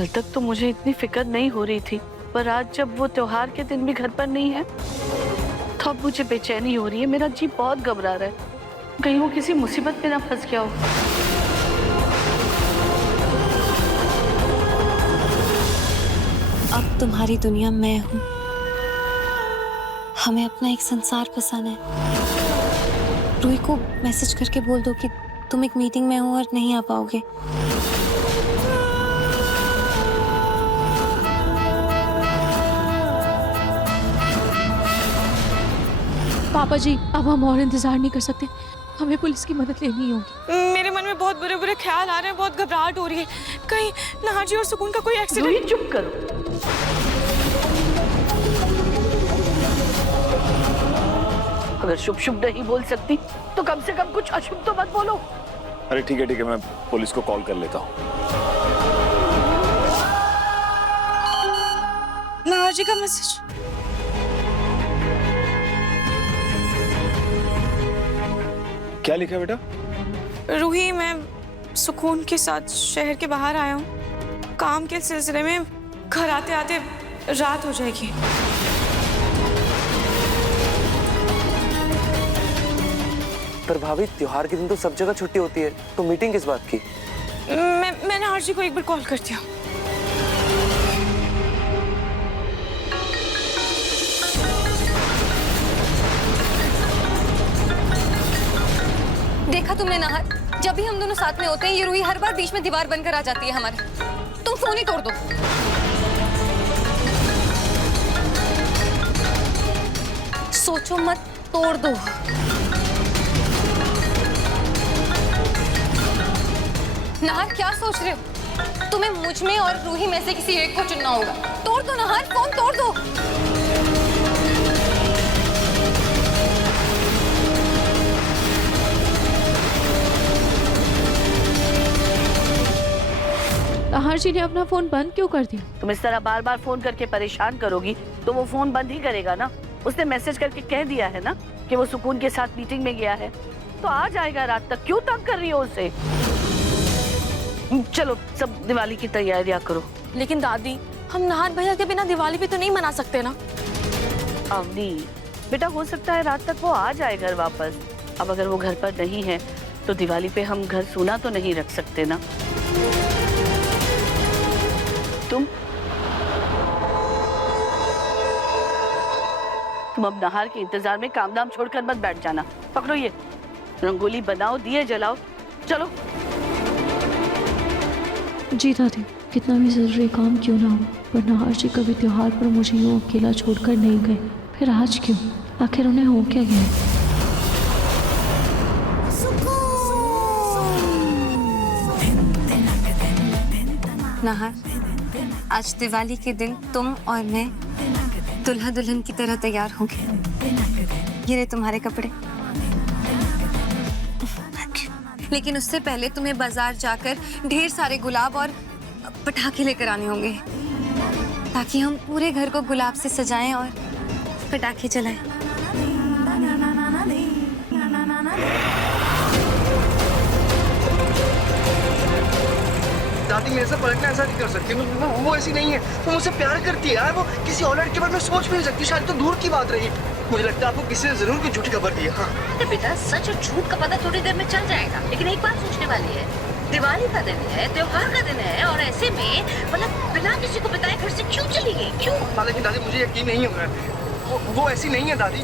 कल तक तो मुझे इतनी फिक्र नहीं हो रही थी, पर आज जब वो त्योहार के दिन भी घर पर नहीं है तो अब मुझे बेचैनी हो रही है। मेरा जी बहुत घबरा रहा है, कहीं वो किसी मुसीबत में ना फंस गया हो। अब तुम्हारी दुनिया मैं हूँ। हमें अपना एक संसार बसाना है। रूही को मैसेज करके बोल दो कि तुम एक मीटिंग में हो और नहीं आ पाओगे। पापा जी, अब हम और इंतजार नहीं कर सकते, हमें पुलिस की मदद लेनी होगी। मेरे मन में बहुत बुरे बुरे ख्याल आ रहे हैं, बहुत घबराहट हो रही है। कहीं नाहर जी और सुकून का कोई एक्सीडेंट। रूही चुप करो। अगर शुभ शुभ नहीं बोल सकती तो कम से कम कुछ अशुभ तो मत बोलो। अरे ठीक है, मैं पुलिस को कॉल कर लेता हूँ। नाहर जी का मैसेज। क्या लिखा है बेटा? रूही, मैं सुकून के साथ शहर के बाहर आया हूँ। काम के सिलसिले में घर आते आते रात हो जाएगी। पर भाभी, त्योहार के दिन तो सब जगह छुट्टी होती है, तो मीटिंग किस बात की? मैं नाहर जी को एक बार कॉल करती हूँ। देखा तुमने नाहर, जब भी हम दोनों साथ में होते हैं ये रूही हर बार बीच में दीवार बनकर आ जाती है हमारे। तुम फोन ही तोड़ दो। सोचो मत, तोड़ दो। नाहर, क्या सोच रहे हो? तुम्हें मुझ में और रूही में से किसी एक को चुनना होगा। तोड़ दो नाहर, फोन तोड़ दो। नाहर जी ने अपना फोन बंद क्यों कर दिया? तुम इस तरह बार बार फोन करके परेशान करोगी तो वो फोन बंद ही करेगा ना। उसने मैसेज करके कह दिया है ना कि वो सुकून के साथ मीटिंग में गया है, तो आ जाएगा रात तक। क्यों तंग कर रही हो उसे? चलो सब दिवाली की तैयारियां करो। लेकिन दादी, हम नाहर भैया के बिना दिवाली भी तो नहीं मना सकते ना। अवनी बेटा, हो सकता है रात तक वो आ जाए घर वापस। अब अगर वो घर पर नहीं है तो दिवाली पे हम घर सूना तो नहीं रख सकते ना। तुम अब नाहर के इंतजार में काम दाम छोड़कर मत बैठ जाना। पकड़ो ये, रंगोली बनाओ, दिए जलाओ, चलो। जी दादी, कितना भी जरूरी काम क्यों ना हो, पर नाहर जी कभी त्योहार पर मुझे यूँ अकेला छोड़कर नहीं गए। फिर आज क्यों? आखिर उन्हें हो क्या गया? नाहर, आज दिवाली के दिन तुम और मैं दुल्हा दुल्हन की तरह तैयार होंगे। ये रहे तुम्हारे कपड़े। लेकिन उससे पहले तुम्हें बाजार जाकर ढेर सारे गुलाब और पटाखे लेकर आने होंगे, ताकि हम पूरे घर को गुलाब से सजाएं और पटाखे जलाएं। दादी, मेरे से पलटना ऐसा नहीं कर सकती। वो ऐसी नहीं है। वो मुझसे प्यार करती है यार। वो किसी और लड़के के बारे में सोच भी नहीं सकती। शायद तो दूर की बात रही। मुझे लगता है आपको किसी ने जरूर कोई झूठी खबर दी है। हाँ बेटा, सच और झूठ का पता थोड़ी देर में चल जाएगा, लेकिन एक बात सोचने वाली है, दिवाली का दिन है, त्योहार का दिन है, और ऐसे में मतलब बिना किसी को बताए घर से क्यों चली गई? क्यों? लेकिन दादी, मुझे यकीन नहीं हो रहा है। वो ऐसी नहीं है दादी।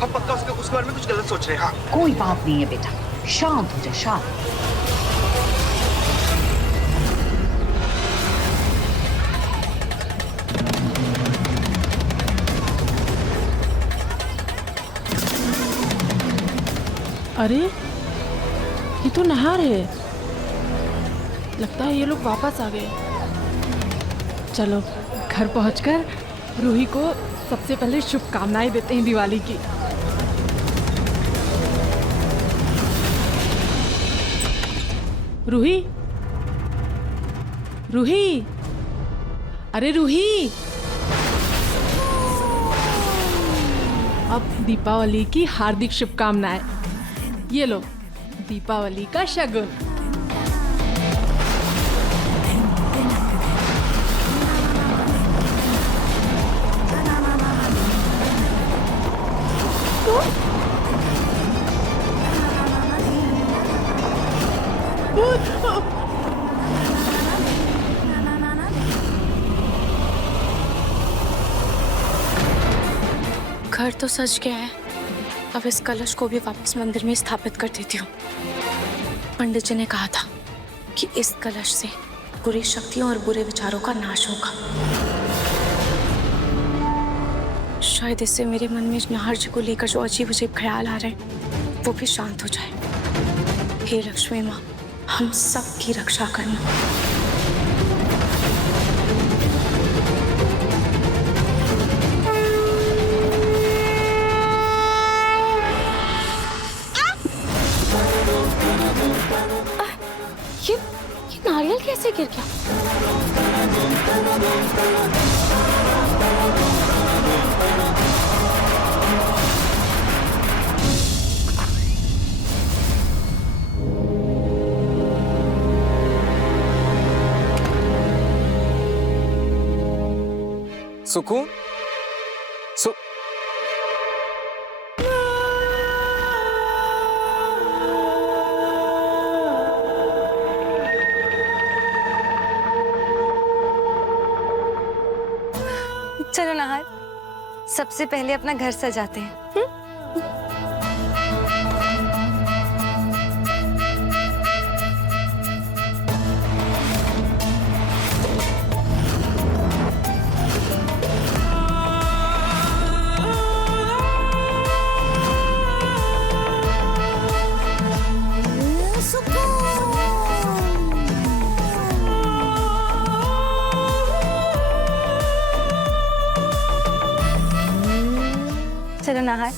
हम पक्का उसके बारे में कुछ गलत सोच रहे हैं। हाँ, कोई बात नहीं है बेटा, शांत हो जा, शांत। अरे, ये तो नाहर है। लगता है ये लोग वापस आ गए। चलो घर पहुंचकर रूही को सबसे पहले शुभकामनाएं देते हैं दिवाली की। रूही, रूही, अरे रूही, अब दीपावली की हार्दिक शुभकामनाएं। ये लो दीपावली का शगुन। घर तो सज गया है, अब इस कलश को भी वापस मंदिर में स्थापित कर देती हूँ। पंडित जी ने कहा था कि इस कलश से बुरी शक्तियों और बुरे विचारों का नाश होगा। शायद इससे मेरे मन में नाहर जी को लेकर जो अजीब अजीब ख्याल आ रहे हैं वो भी शांत हो जाए। हे लक्ष्मी माँ, हम सब की रक्षा करना। ये नारियल कैसे गिर गया? सुकून चलो नाहर, सबसे पहले अपना घर सजाते हैं। चलो नाहर,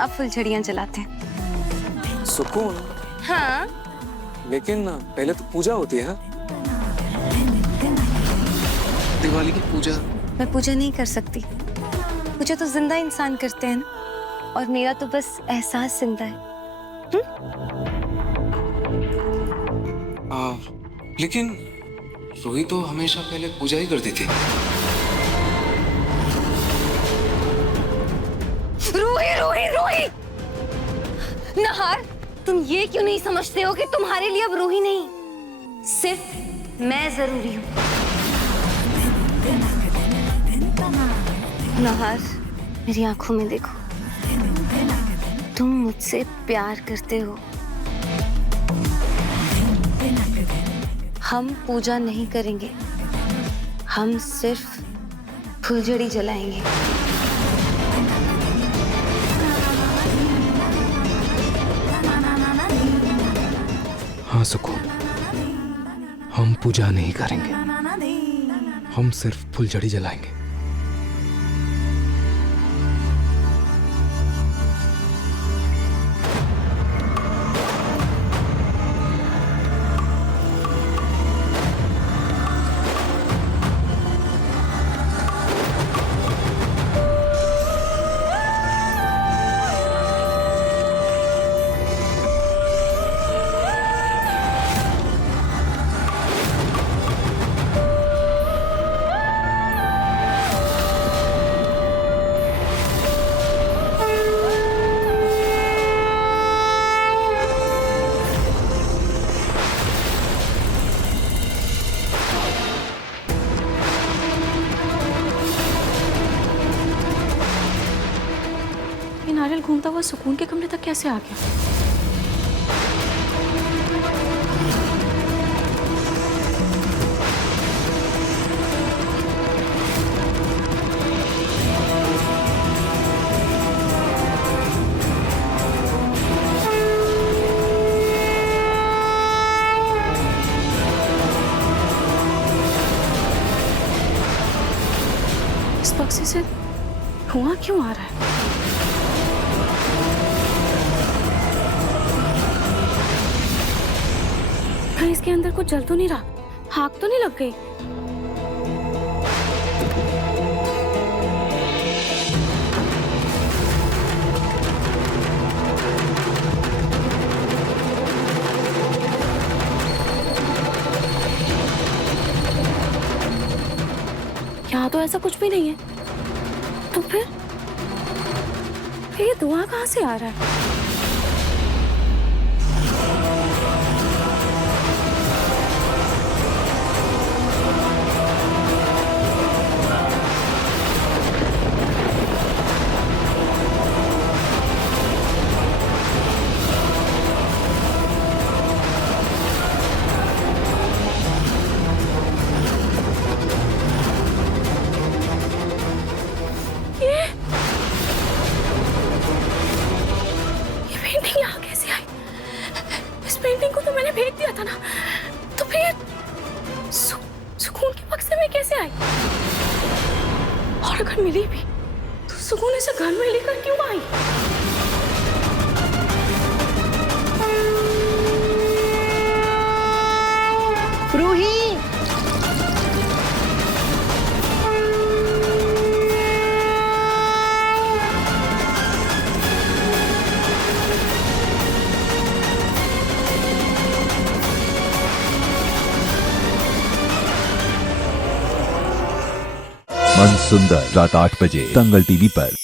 अब फुलझड़ियाँ जलाते हैं। सुकून, हाँ, लेकिन पहले तो पूजा होती है। दिवाली की पूजा मैं पूजा नहीं कर सकती। पूजा तो जिंदा इंसान करते हैं ना, और मेरा तो बस एहसास जिंदा है। लेकिन रूही तो हमेशा पहले पूजा ही करती थी। रूही रूही रूही! नाहर, तुम ये क्यों नहीं समझते हो कि तुम्हारे लिए अब रूही नहीं, सिर्फ मैं जरूरी हूँ। नाहर, मेरी आंखों में देखो, तुम मुझसे प्यार करते हो। हम पूजा नहीं करेंगे, हम सिर्फ फुलझड़ी जलाएंगे। हाँ सुकून, हम पूजा नहीं करेंगे, हम सिर्फ फुलझड़ी जलाएंगे। नारियल घूमता हुआ सुकून के कमरे तक कैसे आ गया? इस बक्से से धुआं क्यों आ रहा है? इसके अंदर कुछ जल तो नहीं रहा? आग तो नहीं लग गई? यहाँ तो ऐसा कुछ भी नहीं है। तो फिर ये धुआं कहाँ से आ रहा है? पेंटिंग को तो मैंने फेंक दिया था ना, तो फिर सुकून के बक्से में कैसे आई? और अगर मिली भी तो सुकून इसे घर में लेकर क्यों आई? रूही, मन सुंदर रात 8 बजे दंगल टीवी पर।